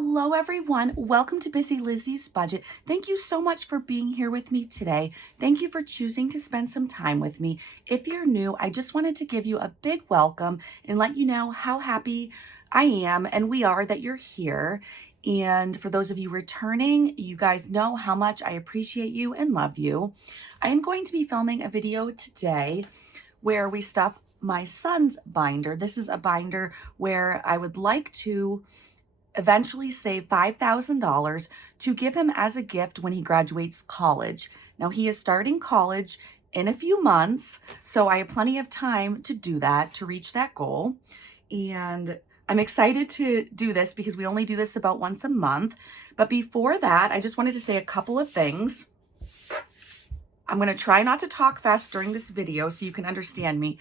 Hello, everyone. Welcome to Busy Lizzie's Budget. Thank you so much for being here with me today. Thank you for choosing to spend some time with me. If you're new, I just wanted to give you a big welcome and let you know how happy I am and we are that you're here. And for those of you returning, you guys know how much I appreciate you and love you. I am going to be filming a video today where we stuff my son's binder. This is a binder where I would like to eventually save $5,000 to give him as a gift when he graduates college. Now, he is starting college in a few months, so I have plenty of time to do that, to reach that goal. And I'm excited to do this because we only do this about once a month. But before that, I just wanted to say a couple of things. I'm going to try not to talk fast during this video so you can understand me,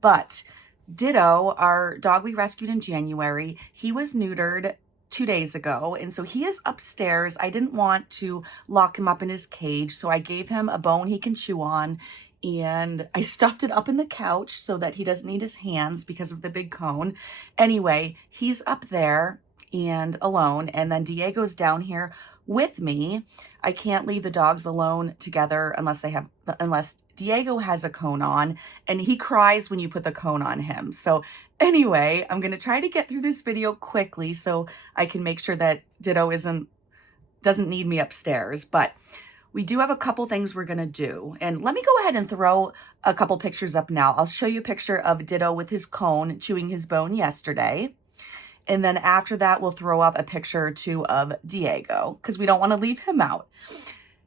but Ditto, our dog we rescued in January, he was neutered 2 days ago, and so he is upstairs. I didn't want to lock him up in his cage, so I gave him a bone he can chew on, and I stuffed it up in the couch so that he doesn't need his hands because of the big cone. Anyway, he's up there and alone, and then Diego's down here with me. I can't leave the dogs alone together unless Diego has a cone on, and he cries when you put the cone on him. So anyway, I'm going to try to get through this video quickly so I can make sure that Ditto doesn't need me upstairs. But we do have a couple things we're going to do. And let me go ahead and throw a couple pictures up now. I'll show you a picture of Ditto with his cone chewing his bone yesterday. And then after that, we'll throw up a picture or two of Diego because we don't want to leave him out.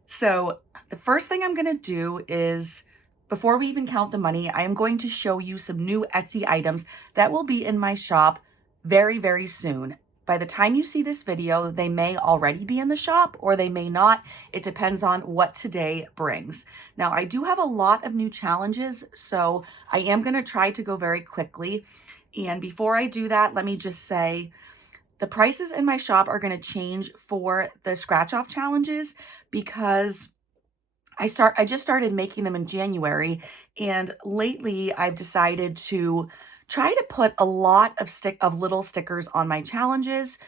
So the first thing I'm going to do is, before we even count the money, I am going to show you some new Etsy items that will be in my shop very, very soon. By the time you see this video, they may already be in the shop or they may not. It depends on what today brings. Now, I do have a lot of new challenges, so I am going to try to go very quickly. And before I do that, let me just say the prices in my shop are going to change for the scratch off challenges because I just started making them in January, and lately I've decided to try to put a lot of little stickers on my challenges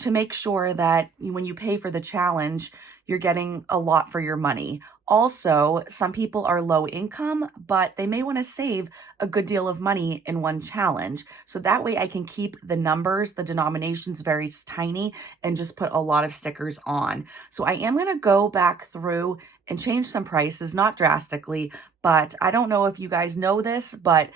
to make sure that when you pay for the challenge, you're getting a lot for your money. Also, some people are low income, but they may want to save a good deal of money in one challenge. So that way I can keep the numbers, the denominations very tiny, and just put a lot of stickers on. So I am going to go back through and change some prices, not drastically, but I don't know if you guys know this, but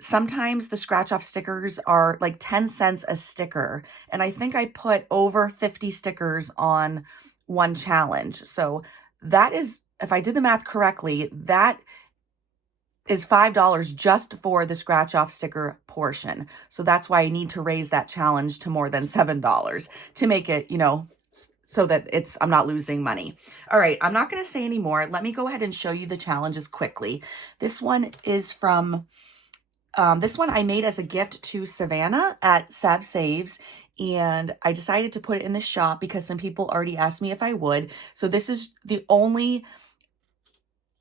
sometimes the scratch off stickers are like 10 cents a sticker. And I think I put over 50 stickers on one challenge. So that is, if I did the math correctly, that is $5 just for the scratch off sticker portion. So that's why I need to raise that challenge to more than $7 to make it, so that I'm not losing money. All right, I'm not going to say any more. Let me go ahead and show you the challenges quickly. This one is from, this one I made as a gift to Savannah at Sav Saves, and I decided to put it in the shop because some people already asked me if I would. So this is the only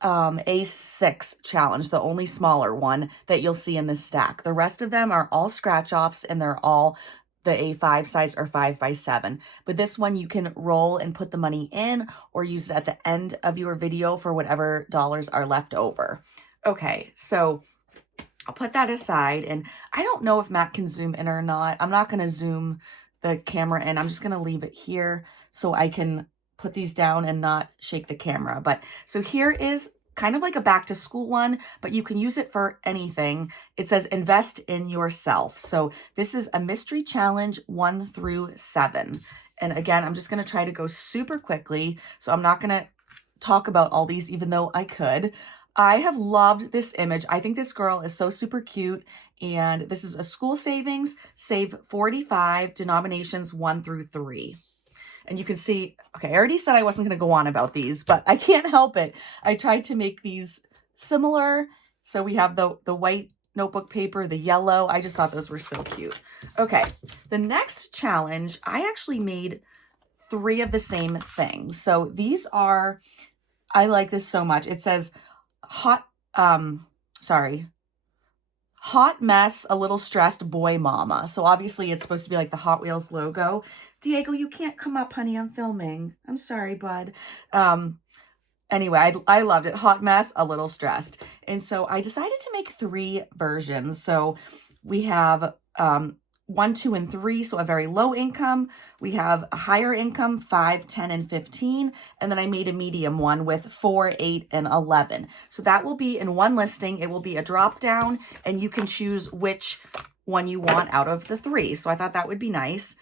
A6 challenge, the only smaller one that you'll see in this stack. The rest of them are all scratch offs and they're all the A5 size or 5x7. But this one you can roll and put the money in or use it at the end of your video for whatever dollars are left over. Okay, so I'll put that aside, and I don't know if Matt can zoom in or not. I'm not going to zoom the camera in. I'm just going to leave it here so I can put these down and not shake the camera. But so here is kind of like a back to school one, but you can use it for anything. It says invest in yourself. So this is a mystery challenge 1 through 7. And again, I'm just going to try to go super quickly. So I'm not going to talk about all these, even though I could. I have loved this image. I think this girl is so super cute. And this is a school savings, save 45, denominations 1 through 3. And you can see, okay, I already said I wasn't going to go on about these, but I can't help it. I tried to make these similar. So we have the white notebook paper, the yellow. I just thought those were so cute. Okay, the next challenge, I actually made 3 of the same thing. So these are, I like this so much. It says hot mess, a little stressed boy mama. So obviously it's supposed to be like the Hot Wheels logo. Diego, you can't come up, honey. I'm filming. I'm sorry, bud. Anyway, I loved it. Hot mess, a little stressed. And so I decided to make 3 versions. So we have 1, 2, and 3, so a very low income. We have a higher income, 5, 10, and 15. And then I made a medium one with 4, 8, and 11. So that will be in one listing. It will be a drop down, and you can choose which one you want out of the 3. So I thought that would be nice.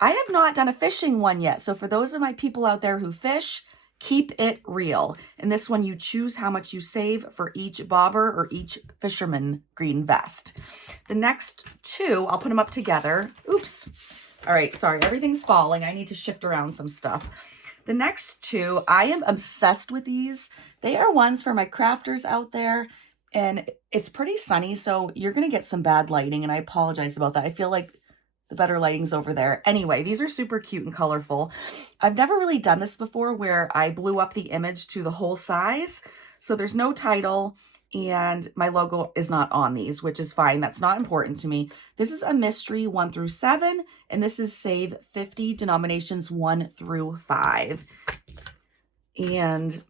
I have not done a fishing one yet. So for those of my people out there who fish, keep it real. In this one, you choose how much you save for each bobber or each fisherman green vest. The next 2, I'll put them up together. Oops. All right, sorry, everything's falling. I need to shift around some stuff. The next 2, I am obsessed with these. They are ones for my crafters out there, and it's pretty sunny, so you're going to get some bad lighting, and I apologize about that. I feel like the better lighting's over there. Anyway, these are super cute and colorful. I've never really done this before where I blew up the image to the whole size. So there's no title and my logo is not on these, which is fine. That's not important to me. This is a mystery 1 through 7, and this is save 50 denominations 1 through 5. And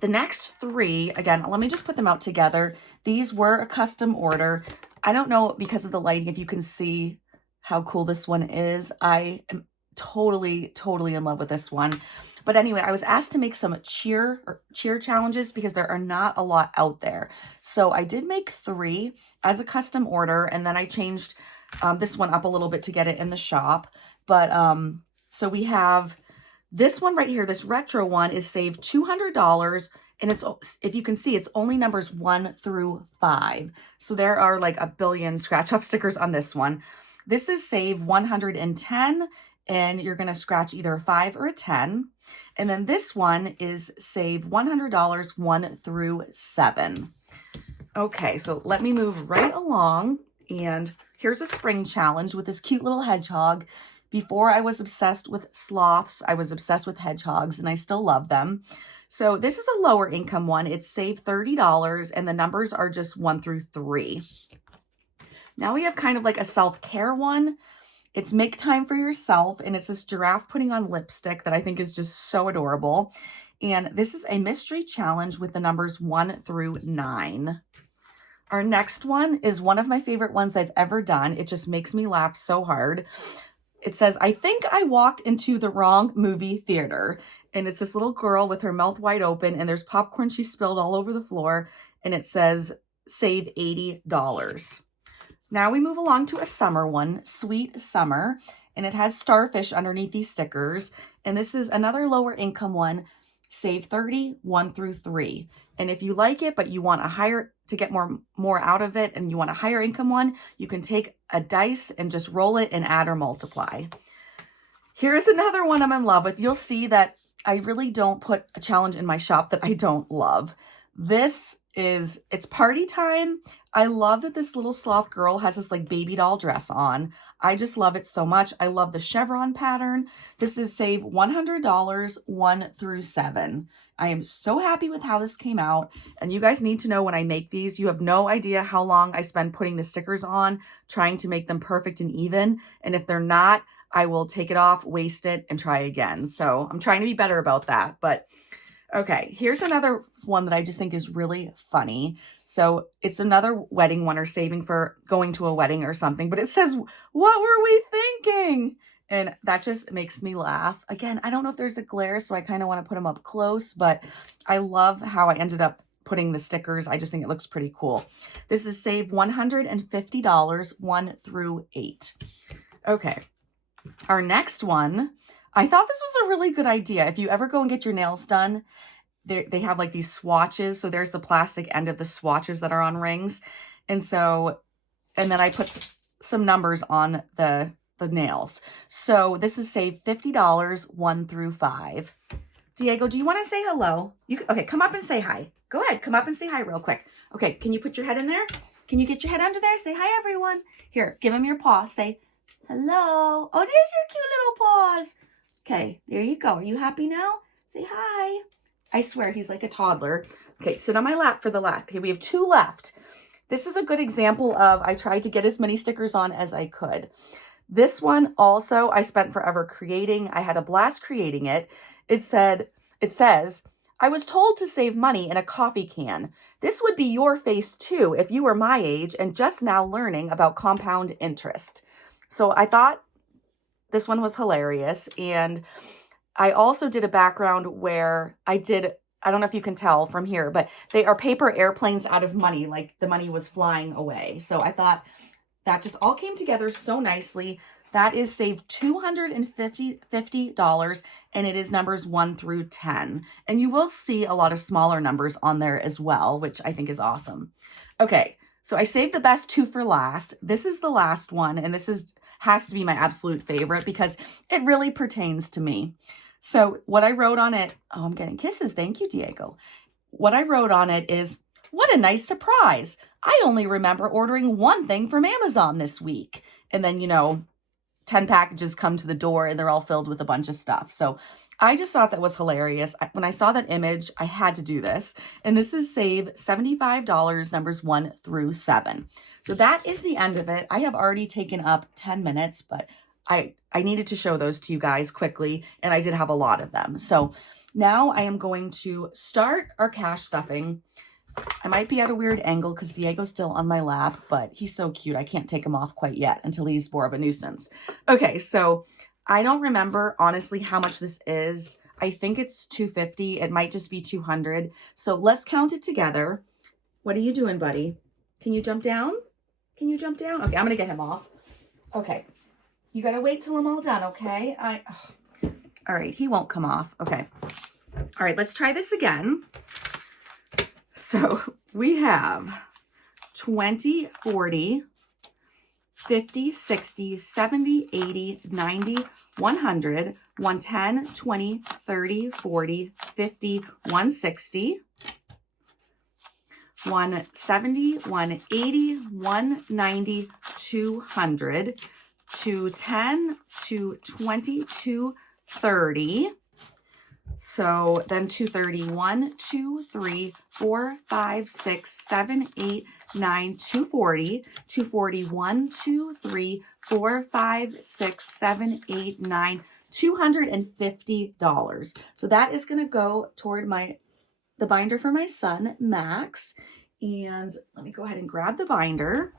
the next 3, again, let me just put them out together. These were a custom order. I don't know because of the lighting if you can see how cool this one is. I am totally in love with this one. But anyway, I was asked to make some cheer challenges because there are not a lot out there. So I did make 3 as a custom order, and then I changed this one up a little bit to get it in the shop. But so we have this one right here. This retro one is saved $200. And it's, if you can see, it's only numbers 1 through 5. So there are like a billion scratch off stickers on this one. This is save 110, and you're going to scratch either a 5 or a 10. And then this one is save $100, 1 through 7. Okay, so let me move right along. And here's a spring challenge with this cute little hedgehog. Before I was obsessed with sloths, I was obsessed with hedgehogs, and I still love them. So this is a lower income one. It's save $30, and the numbers are just 1 through 3. Now we have kind of like a self-care one. It's make time for yourself, and it's this giraffe putting on lipstick that I think is just so adorable. And this is a mystery challenge with the numbers 1 through 9. Our next one is one of my favorite ones I've ever done. It just makes me laugh so hard. It says, I think I walked into the wrong movie theater. And it's this little girl with her mouth wide open, and there's popcorn she spilled all over the floor. And it says, save $80. Now we move along to a summer one, Sweet Summer, and it has starfish underneath these stickers. And this is another lower income one, save 30, 1 through 3. And if you like it, but you want a higher, to get more out of it, and you want a higher income one, you can take a dice and just roll it and add or multiply. Here's another one I'm in love with. You'll see that I really don't put a challenge in my shop that I don't love. This is, it's party time. I love that this little sloth girl has this like baby doll dress on. I just love it so much. I love the chevron pattern. This is save $100, 1 through 7. I am so happy with how this came out. And you guys need to know when I make these, you have no idea how long I spend putting the stickers on, trying to make them perfect and even. And if they're not, I will take it off, waste it, and try again. So I'm trying to be better about that. But okay, here's another one that I just think is really funny. So it's another wedding one, or saving for going to a wedding or something, but it says, what were we thinking? And that just makes me laugh. Again, I don't know if there's a glare, so I kind of want to put them up close, but I love how I ended up putting the stickers. I just think it looks pretty cool. This is save $150, 1 through 8. Okay, our next one, I thought this was a really good idea. If you ever go and get your nails done, they have like these swatches. So there's the plastic end of the swatches that are on rings. And so, and then I put some numbers on the nails. So this is save $50, 1 through 5. Diego, do you want to say hello? Okay, come up and say hi. Go ahead, come up and say hi real quick. Okay, can you put your head in there? Can you get your head under there? Say hi, everyone. Here, give him your paw. Say hello. Oh, there's your cute little paws. Okay, there you go. Are you happy now? Say hi. I swear he's like a toddler. Okay, sit on my lap for the last. Okay, we have 2 left. This is a good example of I tried to get as many stickers on as I could. This one also I spent forever creating. I had a blast creating it. It says, I was told to save money in a coffee can. This would be your face too if you were my age and just now learning about compound interest. So I thought this one was hilarious. And I also did a background where I don't know if you can tell from here, but they are paper airplanes out of money, like the money was flying away. So I thought that just all came together so nicely. That is saved $250, and it is numbers 1 through 10. And you will see a lot of smaller numbers on there as well, which I think is awesome. Okay, so I saved the best 2 for last. This is the last one, and has to be my absolute favorite because it really pertains to me. So what I wrote on it, oh, I'm getting kisses. Thank you, Diego. What I wrote on it is, what a nice surprise. I only remember ordering one thing from Amazon this week. And then, 10 packages come to the door and they're all filled with a bunch of stuff. So I just thought that was hilarious. When I saw that image, I had to do this. And this is save $75, numbers 1 through 7. So that is the end of it. I have already taken up 10 minutes, but I needed to show those to you guys quickly, and I did have a lot of them. So now I am going to start our cash stuffing. I might be at a weird angle because Diego's still on my lap, but he's so cute. I can't take him off quite yet until he's more of a nuisance. Okay, so I don't remember honestly how much this is. I think it's $250. It might just be $200. So let's count it together. What are you doing, buddy? Can you jump down? Can you jump down? Okay, I'm gonna get him off. Okay, you gotta wait till I'm all done, okay? All right, he won't come off. Okay. All right, let's try this again. So we have 20, 40, 50, 60, 70, 80, 90, 100, 110, 20, 30, 40, 50, 160, 170, 180, 190, 200, 210, 220, 230. So then 231, 2, 3, 4, 5, 6, 7, 8, 9, 240, 241, 2, 3, 4, 5, 6, 7, 8, 9, $250. So that is going to go toward the binder for my son, Max. And let me go ahead and grab the binder.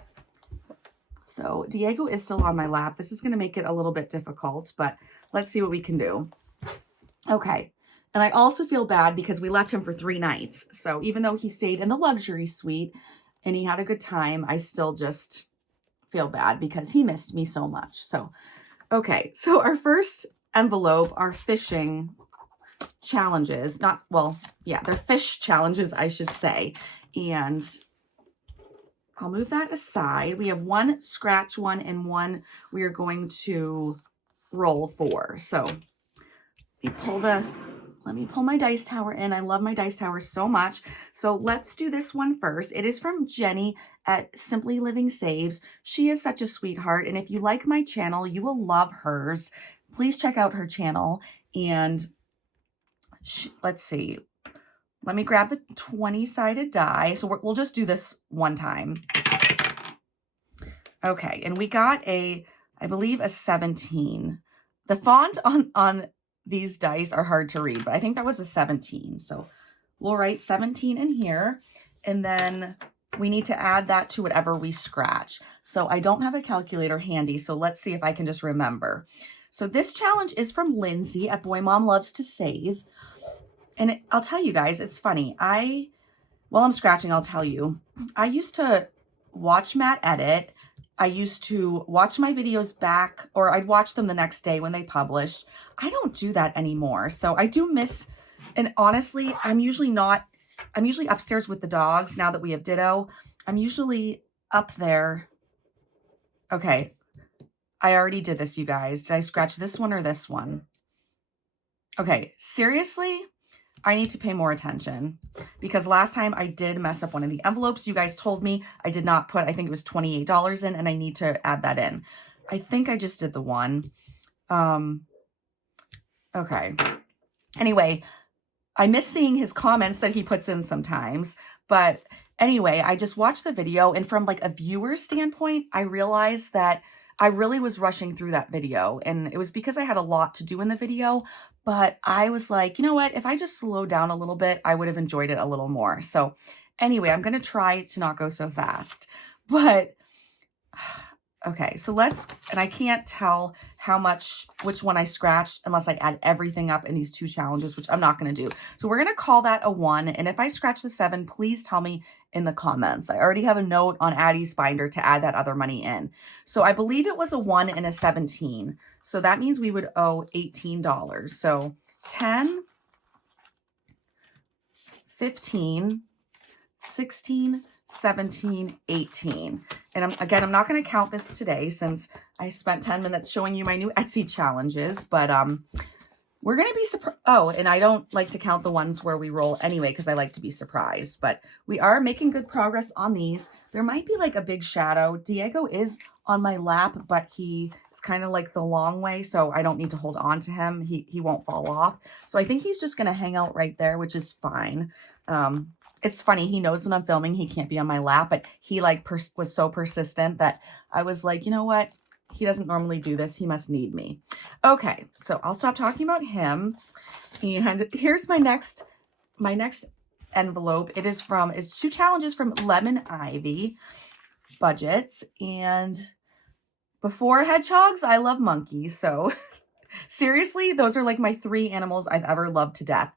So Diego is still on my lap. This is going to make it a little bit difficult, but let's see what we can do. Okay. And I also feel bad because we left him for 3 nights. So even though he stayed in the luxury suite and he had a good time, I still just feel bad because he missed me so much. So, okay. So our first envelope are fishing challenges. They're fish challenges, I should say. And I'll move that aside. We have 1 scratch one and 1 we are going to roll for. So let me pull my dice tower in. I love my dice tower so much. So let's do this one first. It is from Jenny at Simply Living Saves. She is such a sweetheart. And if you like my channel, you will love hers. Please check out her channel. And let's see. Let me grab the 20-sided die. So we'll just do this one time. Okay. And we got I believe a 17. The font on these dice are hard to read, but I think that was a 17. So we'll write 17 in here. And then we need to add that to whatever we scratch. So I don't have a calculator handy. So let's see if I can just remember. So this challenge is from Lindsay at Boy Mom Loves to Save. And I'll tell you guys, it's funny. While I'm scratching, I'll tell you, I used to watch Matt edit. I used to watch my videos back, or I'd watch them the next day when they published. I don't do that anymore. So I do miss, and honestly, I'm usually upstairs with the dogs now that we have Ditto. I'm usually up there. Okay. I already did this, you guys. Did I scratch this one or this one? Okay. Seriously? I need to pay more attention because last time I did mess up one of the envelopes. You guys told me I did not put, I think it was $28 in, and I need to add that in. I think I just did the one. Okay. Anyway, I miss seeing his comments that he puts in sometimes, but anyway, I just watched the video, and from like a viewer standpoint, I realized that I really was rushing through that video, and it was because I had a lot to do in the video, but I was like, you know what? If I just slowed down a little bit, I would have enjoyed it a little more. So anyway, I'm going to try to not go so fast, but okay, so and I can't tell which one I scratched unless I add everything up in these 2 challenges, which I'm not going to do. So we're going to call that a 1. And if I scratch the 7, please tell me in the comments. I already have a note on Addie's binder to add that other money in. So I believe it was a 1 and a 17. So that means we would owe $18. So 10, 15, 16, 17, 18. And I'm not going to count this today since I spent 10 minutes showing you my new Etsy challenges, but we're going to be surprised. Oh, and I don't like to count the ones where we roll anyway because I like to be surprised, but we are making good progress on these. There might be like a big shadow. Diego is on my lap, but he is kind of like the long way, so I don't need to hold on to him. He won't fall off. So I think he's just going to hang out right there, which is fine. It's funny, he knows when I'm filming, he can't be on my lap, but he like was so persistent that I was like, you know what? He doesn't normally do this. He must need me. Okay, so I'll stop talking about him. And here's my next envelope. It's 2 challenges from Lemon Ivy Budgets. And before hedgehogs, I love monkeys. So seriously, those are like my 3 animals I've ever loved to death.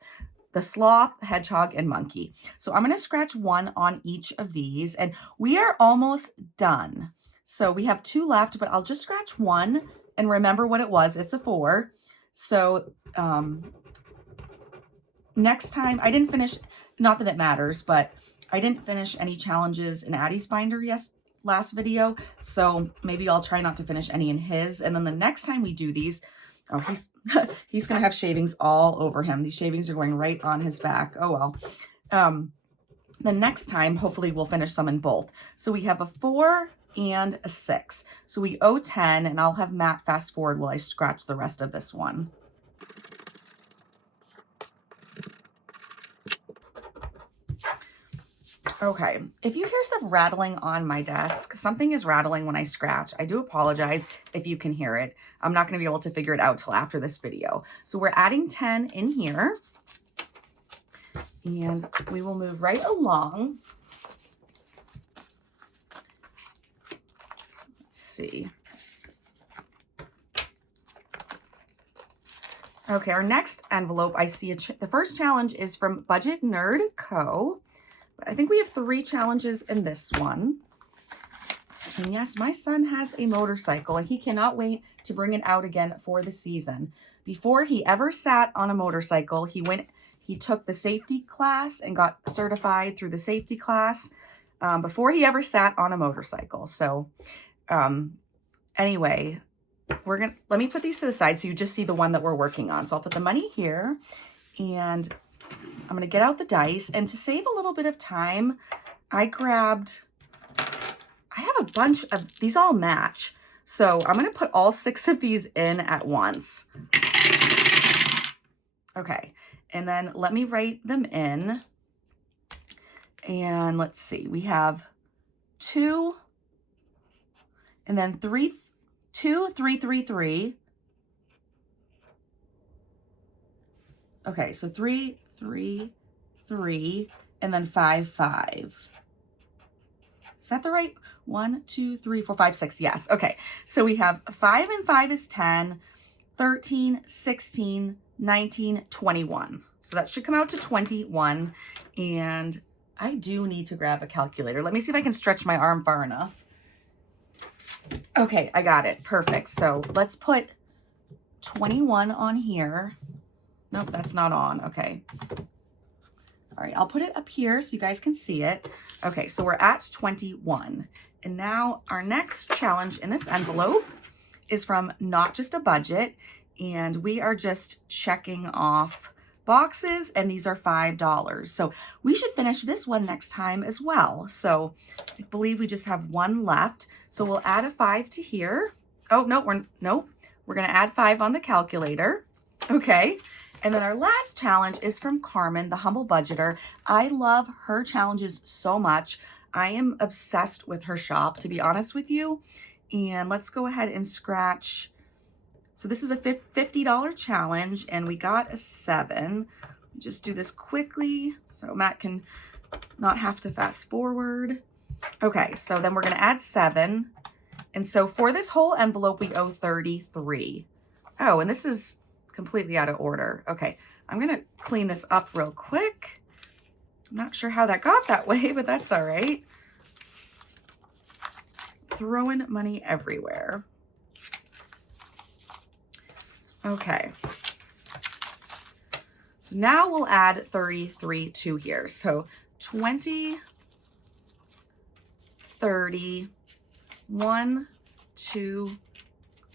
The sloth, hedgehog, and monkey. So I'm going to scratch 1 on each of these, and we are almost done. So we have 2 left, but I'll just scratch 1 and remember what it was. It's a 4. So next time, I didn't finish, not that it matters, but I didn't finish any challenges in Addie's binder last video. So maybe I'll try not to finish any in his. And then the next time we do these, oh, he's going to have shavings all over him. These shavings are going right on his back. Oh, well. The next time, hopefully we'll finish some in both. So we have a 4 and a 6. So we owe 10, and I'll have Matt fast forward while I scratch the rest of this one. Okay, if you hear stuff rattling on my desk, something is rattling when I scratch. I do apologize if you can hear it. I'm not going to be able to figure it out till after this video. So we're adding 10 in here, and we will move right along. Let's see. Okay, our next envelope, I see the first challenge is from Budget Nerd Co. I think we have 3 challenges in this one. And yes, my son has a motorcycle and he cannot wait to bring it out again for the season. Before he ever sat on a motorcycle, he took the safety class and got certified through the safety class before he ever sat on a motorcycle. So anyway, let me put these to the side so you just see the one that we're working on. So I'll put the money here, and I'm going to get out the dice, and to save a little bit of time, I have a bunch of, these all match. So I'm going to put all 6 of these in at once. Okay. And then let me write them in. And let's see, we have 2, and then 3, 2, 3, 3, 3. Okay, so 3, 3, 3, and then 5, 5. Is that the right? 1, 2, 3, 4, 5, 6. Yes. Okay. So we have 5 and 5 is 10, 13, 16, 19, 21. So that should come out to 21. And I do need to grab a calculator. Let me see if I can stretch my arm far enough. Okay, I got it. Perfect. So let's put 21 on here. Nope, that's not on. Okay. All right, I'll put it up here so you guys can see it. Okay, so we're at 21. And now our next challenge in this envelope is from Not Just a Budget. And we are just checking off boxes, and these are $5. So we should finish this one next time as well. So I believe we just have 1 left. So we'll add a 5 to here. Oh, no, we're going to add 5 on the calculator. Okay. And then our last challenge is from Carmen, the Humble Budgeter. I love her challenges so much. I am obsessed with her shop, to be honest with you. And let's go ahead and scratch. So this is a $50 challenge and we got a 7. Just do this quickly so Matt can not have to fast forward. Okay, so then we're gonna add 7. And so for this whole envelope, we owe 33. Oh, and this is completely out of order. Okay, I'm gonna clean this up real quick. I'm not sure how that got that way, but that's all right. Throwing money everywhere. Okay. So now we'll add 33 to here. So 20, 30, 1, 2,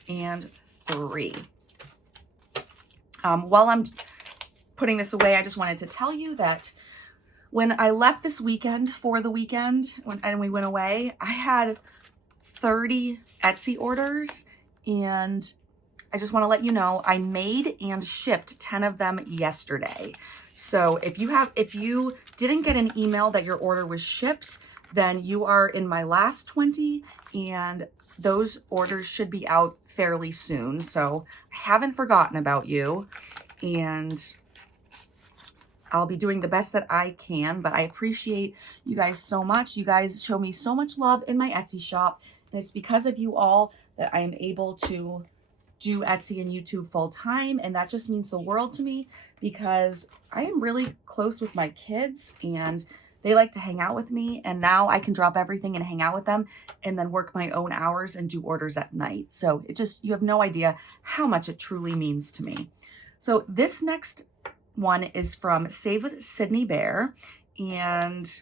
and 3. While I'm putting this away, I just wanted to tell you that when I left this weekend for the weekend and we went away, I had 30 Etsy orders, and I just want to let you know I made and shipped 10 of them yesterday. So if you didn't get an email that your order was shipped, then you are in my last 20, and those orders should be out fairly soon. So I haven't forgotten about you, and I'll be doing the best that I can, but I appreciate you guys so much. You guys show me so much love in my Etsy shop, and it's because of you all that I am able to do Etsy and YouTube full time, and that just means the world to me because I am really close with my kids and they like to hang out with me, and now I can drop everything and hang out with them and then work my own hours and do orders at night. So you have no idea how much it truly means to me. So this next one is from Save with Sydney Bear, and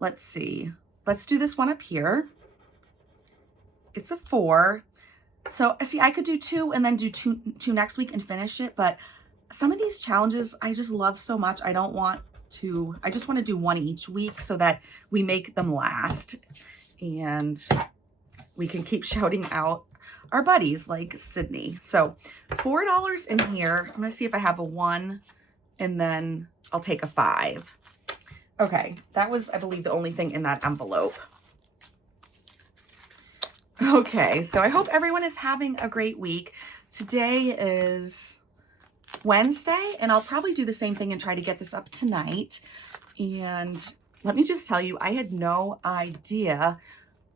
let's see. Let's do this one up here. It's a 4. So see, I could do 2 and then do two next week and finish it, but some of these challenges I just love so much. I just want to do 1 each week so that we make them last and we can keep shouting out our buddies like Sydney. So $4 in here. I'm gonna see if I have a 1 and then I'll take a 5. Okay, that was, I believe, the only thing in that envelope. Okay, so I hope everyone is having a great week. Today is Wednesday, and I'll probably do the same thing and try to get this up tonight. And let me just tell you, I had no idea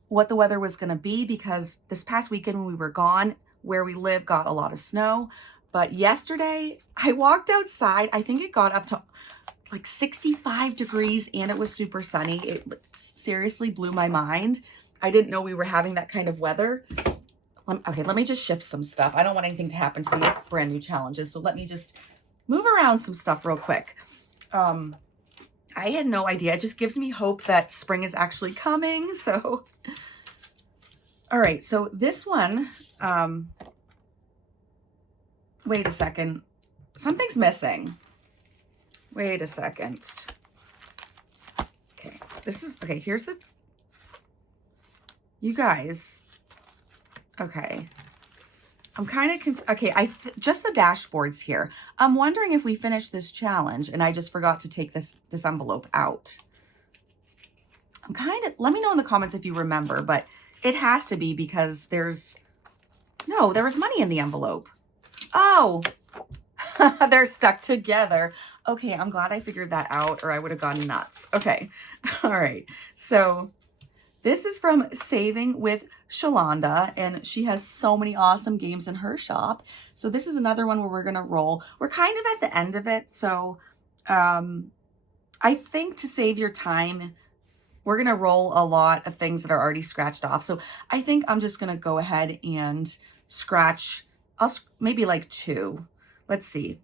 what the weather was going to be because this past weekend when we were gone, where we live got a lot of snow. But yesterday, I walked outside. I think it got up to like 65 degrees, and it was super sunny. It seriously blew my mind. I didn't know we were having that kind of weather. Okay, let me just shift some stuff. I don't want anything to happen to these brand new challenges. So let me just move around some stuff real quick. I had no idea. It just gives me hope that spring is actually coming. So, all right. So this one, wait a second. Something's missing. Wait a second. Okay, okay, here's the, you guys, okay. I'm kind of, okay, just the dashboards here. I'm wondering if we finish this challenge and I just forgot to take this envelope out. I'm kind of, let me know in the comments if you remember, but it has to be because there was money in the envelope. Oh, they're stuck together. Okay, I'm glad I figured that out or I would have gone nuts. Okay, all right. So this is from Saving with Shalonda, and she has so many awesome games in her shop. So this is another one where we're going to roll. We're kind of at the end of it. So I think to save your time, we're going to roll a lot of things that are already scratched off. So I think I'm just going to go ahead and scratch maybe like 2. Let's see.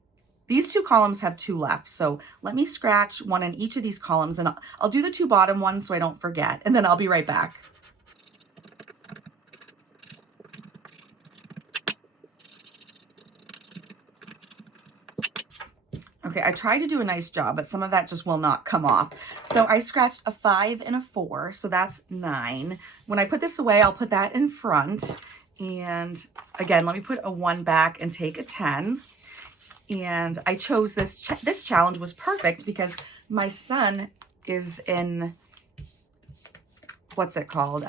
These 2 columns have 2 left. So let me scratch 1 in each of these columns, and I'll do the 2 bottom ones so I don't forget, and then I'll be right back. Okay, I tried to do a nice job, but some of that just will not come off. So I scratched a 5 and a 4, so that's 9. When I put this away, I'll put that in front. And again, let me put a 1 back and take a 10. And I chose this challenge was perfect because my son is in what's it called?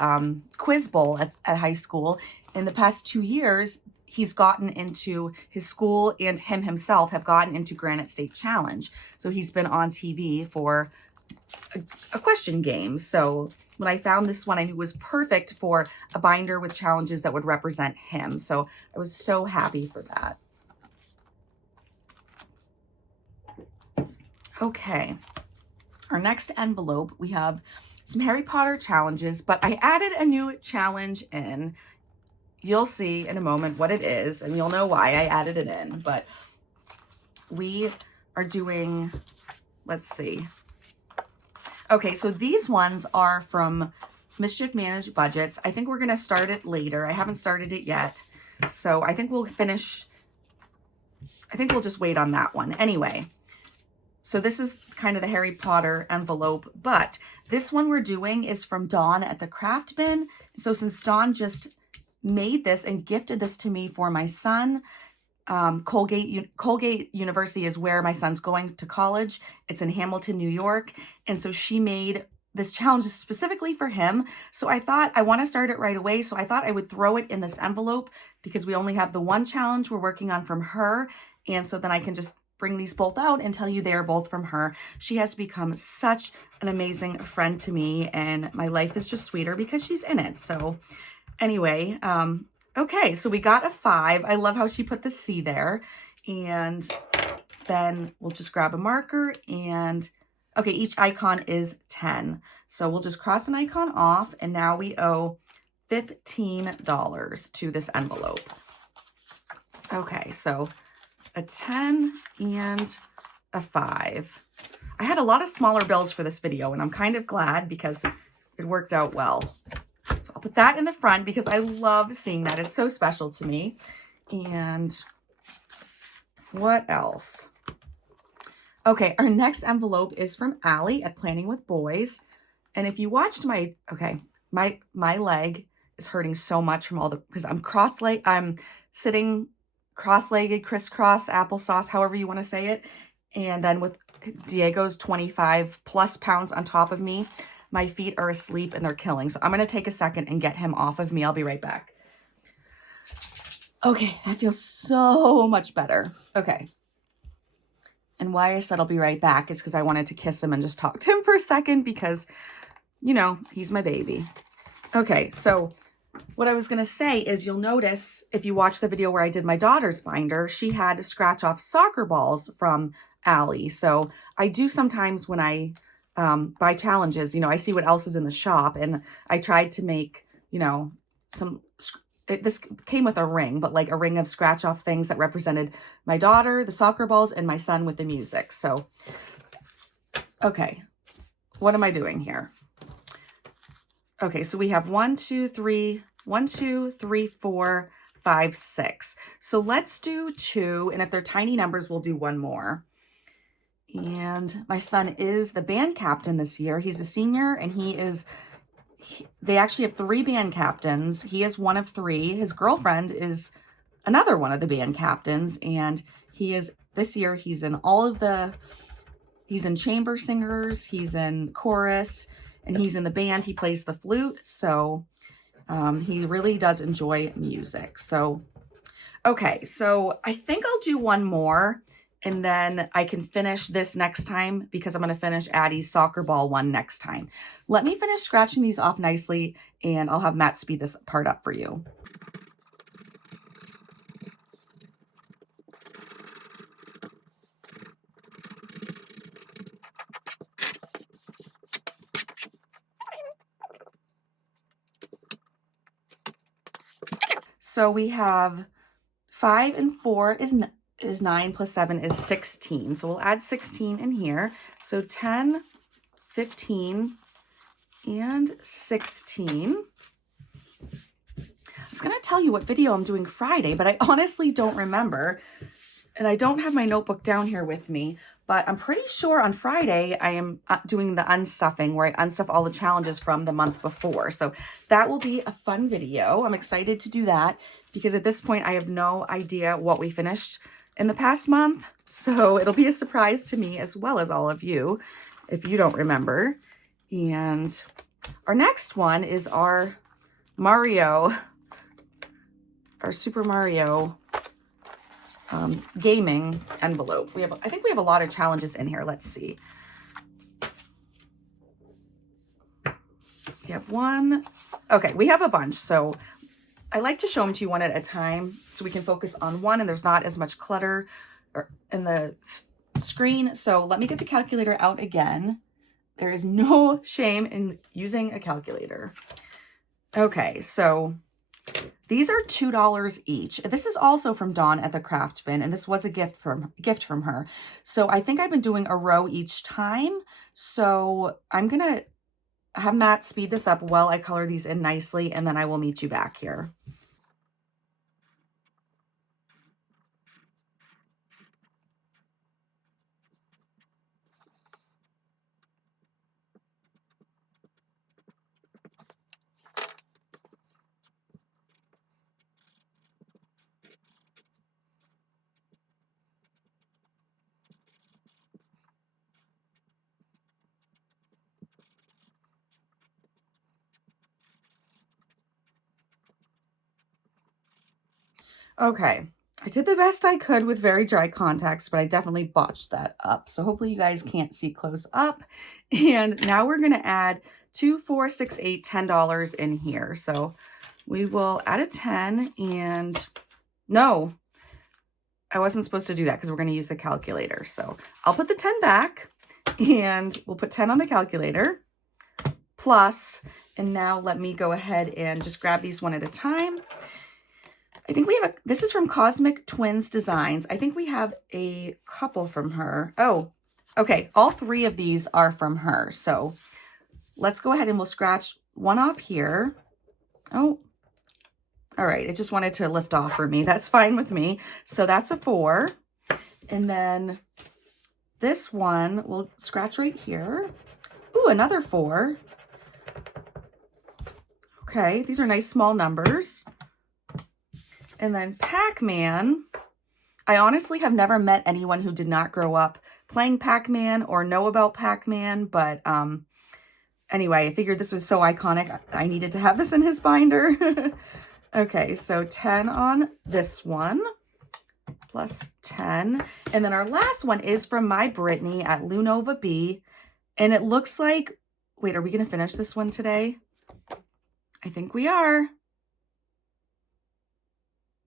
Quiz bowl at high school. In the past 2 years, he's gotten into, his school and him himself have gotten into Granite State Challenge. So he's been on TV for a question game. So when I found this one, I knew it was perfect for a binder with challenges that would represent him. So I was so happy for that. Okay, our next envelope, we have some Harry Potter challenges, but I added a new challenge in. You'll see in a moment what it is, and you'll know why I added it in, but we are doing, let's see. Okay, so these ones are from Mischief Managed Budgets. I think we're gonna start it later. I haven't started it yet. So I think we'll finish, I think we'll just wait on that one. Anyway, so this is kind of the Harry Potter envelope, but this one we're doing is from Dawn at the Craft Bin. So since Dawn just made this and gifted this to me for my son, Colgate University is where my son's going to college. It's in Hamilton, New York. And so she made this challenge specifically for him. So I thought I want to start it right away. So I thought I would throw it in this envelope because we only have the one challenge we're working on from her. And so then I can just bring these both out and tell you they're both from her. She has become such an amazing friend to me, and my life is just sweeter because she's in it. So anyway, okay, so we got a 5. I love how she put the C there. And then we'll just grab a marker and, okay, each icon is 10. So we'll just cross an icon off, and now we owe $15 to this envelope. Okay, so a 10 and a 5. I had a lot of smaller bills for this video, and I'm kind of glad because it worked out well. So I'll put that in the front because I love seeing that. It's so special to me. And what else? Okay, our next envelope is from Allie at Planning with Boys. And if you watched my, okay, my leg is hurting so much from all the, because I'm sitting cross-legged, crisscross, applesauce, however you want to say it. And then with Diego's 25 plus pounds on top of me, my feet are asleep and they're killing. So I'm going to take a second and get him off of me. I'll be right back. Okay, that feels so much better. Okay. And why I said I'll be right back is because I wanted to kiss him and just talk to him for a second because, you know, he's my baby. Okay, so what I was going to say is you'll notice if you watch the video where I did my daughter's binder, she had to scratch off soccer balls from Allie. So I do sometimes when I buy challenges, you know, I see what else is in the shop, and I tried to make, you know, this came with a ring, but like a ring of scratch off things that represented my daughter, the soccer balls, and my son with the music. So, okay, what am I doing here? Okay, so we have 1, 2, 3, 4, 5, 6. So let's do 2, and if they're tiny numbers, we'll do 1 more. And my son is the band captain this year. He's a senior, and they actually have 3 band captains. He is one of 3. His girlfriend is another one of the band captains, and this year he's in he's in chamber singers, he's in chorus, and he's in the band. He plays the flute, so he really does enjoy music. So, okay, so I think I'll do 1 more, and then I can finish this next time because I'm going to finish Addie's soccer ball one next time. Let me finish scratching these off nicely, and I'll have Matt speed this part up for you. So we have 5 and 4 is 9 plus 7 is 16. So we'll add 16 in here. So 10, 15, and 16. I was going to tell you what video I'm doing Friday, but I honestly don't remember. And I don't have my notebook down here with me, but I'm pretty sure on Friday I am doing the unstuffing where I unstuff all the challenges from the month before. So that will be a fun video. I'm excited to do that because at this point I have no idea what we finished in the past month. So it'll be a surprise to me as well as all of you if you don't remember. And Our next one is our Mario, our Super Mario gaming envelope. I think we have a lot of challenges in here. Let's see. We have one. Okay, we have a bunch. So I like to show them to you one at a time so we can focus on one and there's not as much clutter in the screen. So let me get the calculator out again. There is no shame in using a calculator. Okay, so these are $2 each. This is also from Dawn at the Craft Bin, and this was a gift from her. So I think I've been doing a row each time. So I'm gonna have Matt speed this up while I color these in nicely, and then I will meet you back here. Okay, I did the best I could with very dry contacts, but I definitely botched that up. So hopefully you guys can't see close up. And now we're gonna add $2, $4, $6, $8, $10 in here. So we will add a 10 and no, I wasn't supposed to do that because we're gonna use the calculator. So I'll put the 10 back and we'll put 10 on the calculator plus, and now let me go ahead and just grab these one at a time. I think we have this is from Cosmic Twins Designs. I think we have a couple from her. Oh, okay. All 3 of these are from her. So let's go ahead and we'll scratch one off here. Oh, all right. It just wanted to lift off for me. That's fine with me. So that's a 4. And then this one we'll scratch right here. Ooh, another 4. Okay. These are nice small numbers. And then Pac-Man, I honestly have never met anyone who did not grow up playing Pac-Man or know about Pac-Man, but anyway, I figured this was so iconic, I needed to have this in his binder. Okay, so 10 on this one, plus 10. And then our last one is from my Britany at Lunova B, and it looks like, wait, are we gonna finish this one today? I think we are.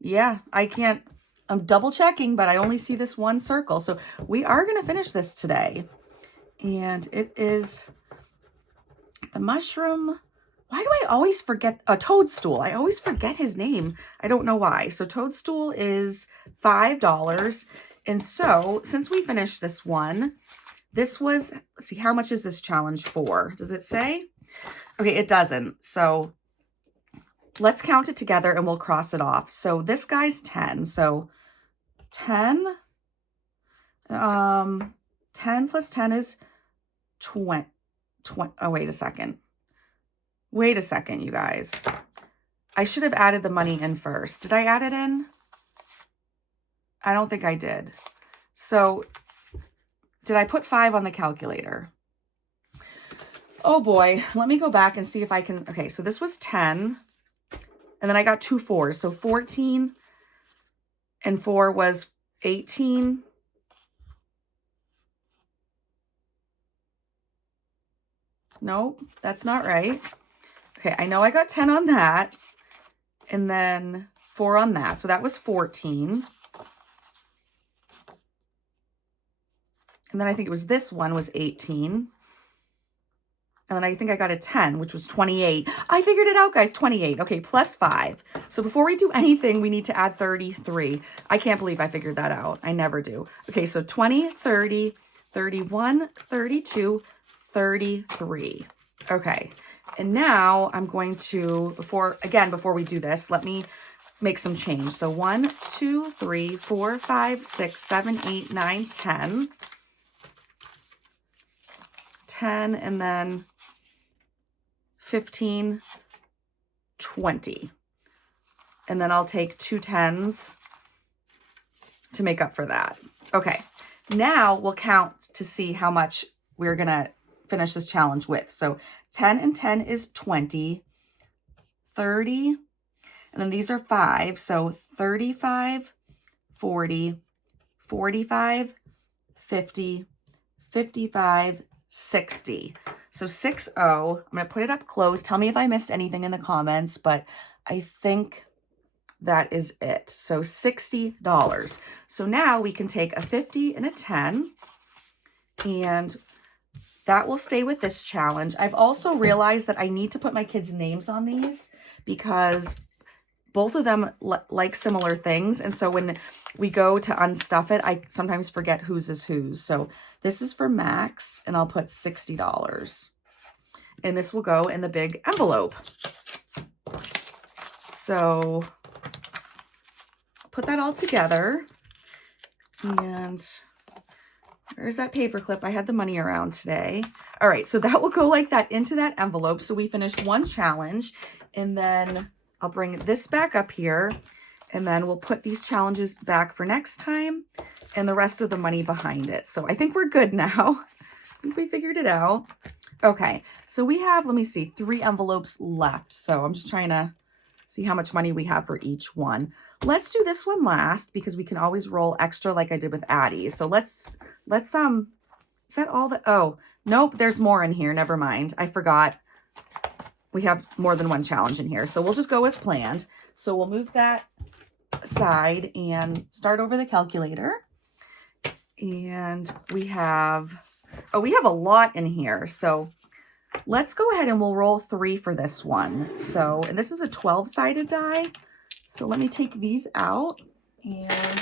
Yeah, I'm double checking, but I only see this one circle. So we are going to finish this today. And it is the mushroom. Why do I always forget a Toadstool? I always forget his name. I don't know why. So Toadstool is $5. And so since we finished this one, this was, let's see, how much is this challenge for? Does it say? Okay, it doesn't. So let's count it together and we'll cross it off. So this guy's 10. So 10, 10 plus 10 is 20. Oh, wait a second. Wait a second, you guys. I should have added the money in first. Did I add it in? I don't think I did. So did I put 5 on the calculator? Oh boy, let me go back and see if I can. Okay, so this was 10. And then I got 2 4s. So 14 and 4 was 18. Nope, that's not right. Okay, I know I got 10 on that. And then 4 on that. So that was 14. And then I think it was this one was 18. And then I think I got a 10, which was 28. I figured it out, guys, 28. Okay, plus 5. So before we do anything, we need to add 33. I can't believe I figured that out. I never do. Okay, so 20, 30, 31, 32, 33. Okay, and now I'm going to, before we do this, let me make some change. So 1, 2, 3, 4, 5, 6, 7, 8, 9, 10. 10, and then 15, 20. And then I'll take 2 10s to make up for that. Okay, now we'll count to see how much we're gonna finish this challenge with. So 10 and 10 is 20, 30, and then these are 5. So 35, 40, 45, 50, 55, 60. So 60. I'm going to put it up close. Tell me if I missed anything in the comments, but I think that is it. So $60. So now we can take a 50 and a 10, and that will stay with this challenge. I've also realized that I need to put my kids' names on these because both of them like similar things. And so when we go to unstuff it, I sometimes forget whose is whose. So this is for Max, and I'll put $60. And this will go in the big envelope. So put that all together. And there's that paper clip. I had the money around today. All right, so that will go like that into that envelope. So we finished one challenge, and then I'll bring this back up here, and then we'll put these challenges back for next time and the rest of the money behind it. So I think we're good now. I think we figured it out. Okay, so we have, let me see, 3 envelopes left. So I'm just trying to see how much money we have for each one. Let's do this one last because we can always roll extra like I did with Addie. So let's is that all the, oh, nope, there's more in here. Never mind. I forgot. We have more than one challenge in here. So we'll just go as planned. So we'll move that aside and start over the calculator. And we have a lot in here. So let's go ahead and we'll roll 3 for this one. So, and this is a 12-sided die. So let me take these out, and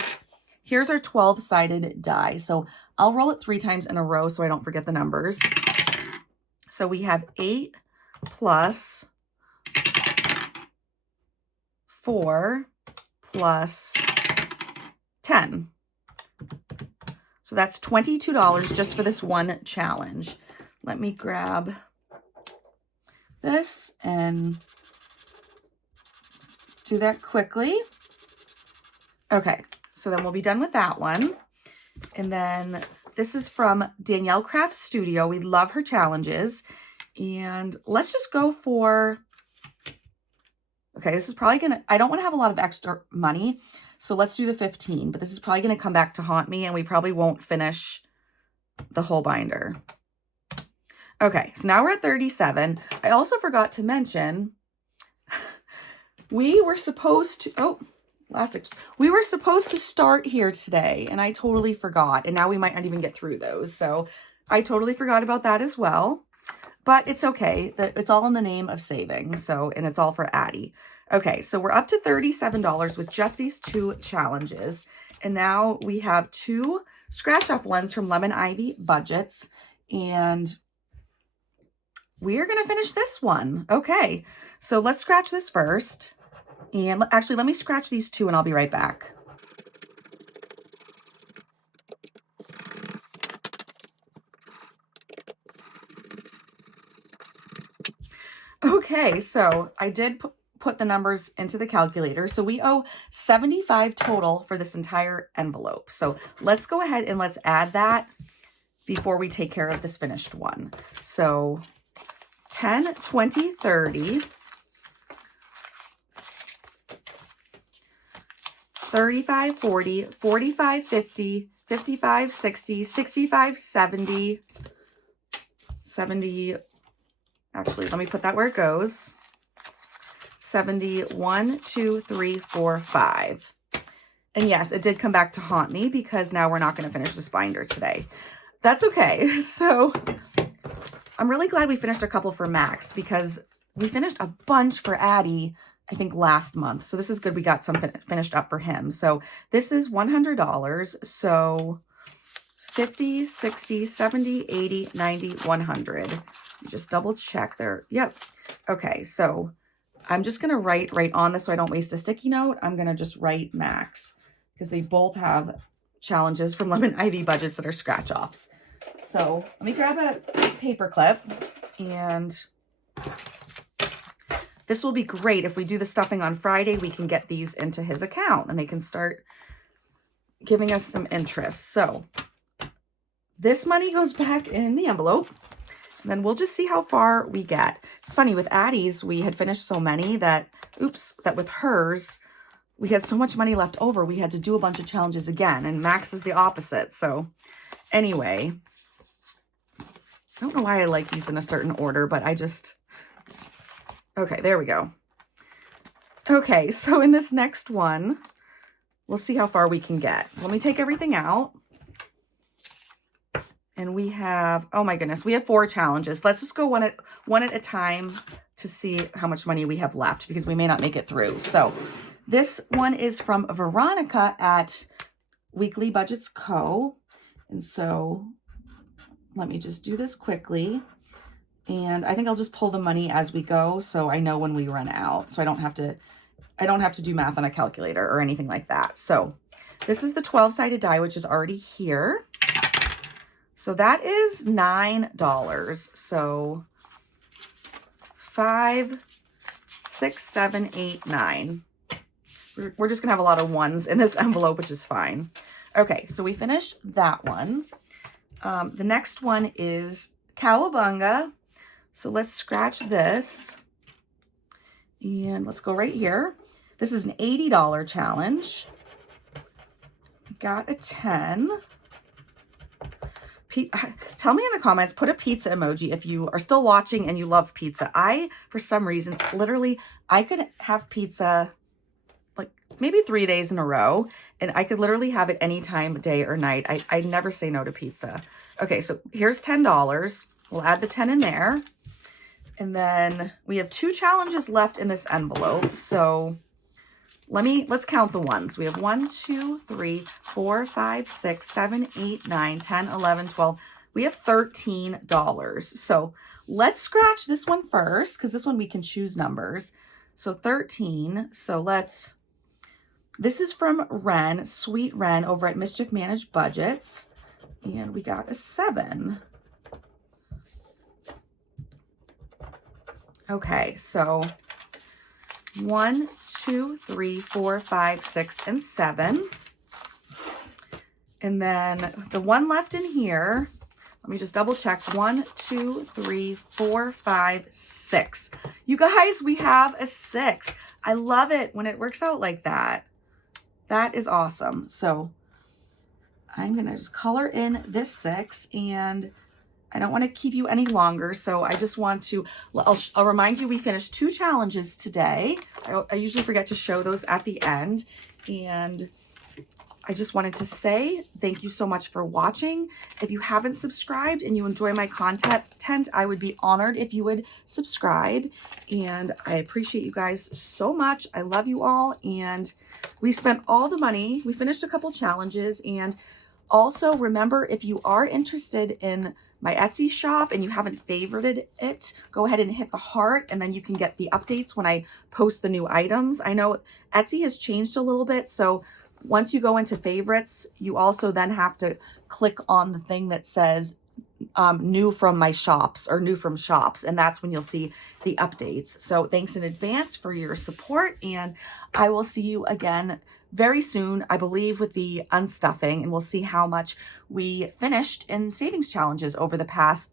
here's our 12-sided die. So I'll roll it 3 times in a row so I don't forget the numbers. So we have 8 plus 4 plus 10. So that's $22 just for this one challenge. Let me grab this and do that quickly. Okay, so then we'll be done with that one. And then this is from Danielle Craft Studio. We love her challenges. And let's just go for, okay, this is probably gonna, I don't want to have a lot of extra money, so let's do the 15, but this is probably going to come back to haunt me, and we probably won't finish the whole binder. Okay, so now we're at 37. I also forgot to mention, we were supposed to, we were supposed to start here today, and I totally forgot, and now we might not even get through those, so I totally forgot about that as well. But it's okay. It's all in the name of saving. So, and it's all for Addie. Okay, so we're up to $37 with just these 2 challenges. And now we have 2 scratch-off ones from Lemon Ivy Budgets. And we are going to finish this one. Okay, so let's scratch this first. And actually, let me scratch these 2 and I'll be right back. Okay, so I did put the numbers into the calculator. So we owe $75 total for this entire envelope. So let's go ahead and let's add that before we take care of this finished one. So 10, 20, 30, 35, 40, 45, 50, 55, 60, 65, 70, 70, actually, let me put that where it goes. 71, 2, 3, 4, 5. And yes, it did come back to haunt me because now we're not going to finish this binder today. That's okay. So I'm really glad we finished a couple for Max because we finished a bunch for Addie, I think, last month. So this is good. We got some finished up for him. So this is $100. So 50, 60, 70, 80, 90, 100. Just double check there. Yep. Okay, so I'm just going to write right on this so I don't waste a sticky note. I'm going to just write Max because they both have challenges from Lemon Ivy Budgets that are scratch-offs. So let me grab a paper clip, and this will be great. If we do the stuffing on Friday, we can get these into his account and they can start giving us some interest. So this money goes back in the envelope. And then we'll just see how far we get. It's funny, with Addie's, we had finished so many that, that with hers, we had so much money left over, we had to do a bunch of challenges again. And Max is the opposite. So anyway, I don't know why I like these in a certain order, but I just, okay, there we go. Okay, so in this next one, we'll see how far we can get. So let me take everything out. And we have, oh my goodness, we have 4 challenges. Let's just go one at a time to see how much money we have left, because we may not make it through. So this one is from Veronica at Weekly Budgets Co. And so let me just do this quickly. And I think I'll just pull the money as we go, so I know when we run out. So I don't have to do math on a calculator or anything like that. So this is the 12-sided die, which is already here. So that is $9. So 5, 6, 7, 8, 9. We're just gonna have a lot of ones in this envelope, which is fine. Okay, so we finished that one. The next one is Cowabunga. So let's scratch this. And let's go right here. This is an $80 challenge. We got a 10. Tell me in the comments, put a pizza emoji if you are still watching and you love pizza. For some reason, literally, I could have pizza like maybe 3 days in a row, and I could literally have it any time, day or night. I never say no to pizza. Okay, so here's $10. We'll add the 10 in there. And then we have 2 challenges left in this envelope. So let's count the ones. We have 1, 2, 3, 4, 5, 6, 7, 8, 9, 10, 11, 12. We have $13. So let's scratch this one first, because this one we can choose numbers. So 13. So this is from Ren, Sweet Ren over at Mischief Managed Budgets. And we got a 7. Okay, so 1, 2, 3, 4, 5, 6, and 7. And then the one left in here, let me just double check. 1, 2, 3, 4, 5, 6. You guys, we have a 6. I love it when it works out like that. That is awesome. So I'm going to just color in this 6, and I don't want to keep you any longer, so I just want to, I'll remind you we finished 2 challenges today. I usually forget to show those at the end, and I just wanted to say thank you so much for watching. If you haven't subscribed and you enjoy my content, I would be honored if you would subscribe, and I appreciate you guys so much. I love you all, and we spent all the money. We finished a couple challenges, and also remember, if you are interested in my Etsy shop and you haven't favorited it, go ahead and hit the heart, and then you can get the updates when I post the new items. I know Etsy has changed a little bit, so once you go into favorites, you also then have to click on the thing that says new from my shops or new from shops, and that's when you'll see the updates. So thanks in advance for your support, and I will see you again very soon, I believe, with the unstuffing, and we'll see how much we finished in savings challenges over the past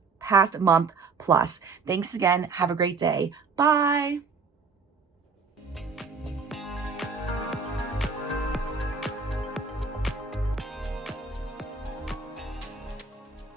month plus. Thanks again. Have a great day. Bye.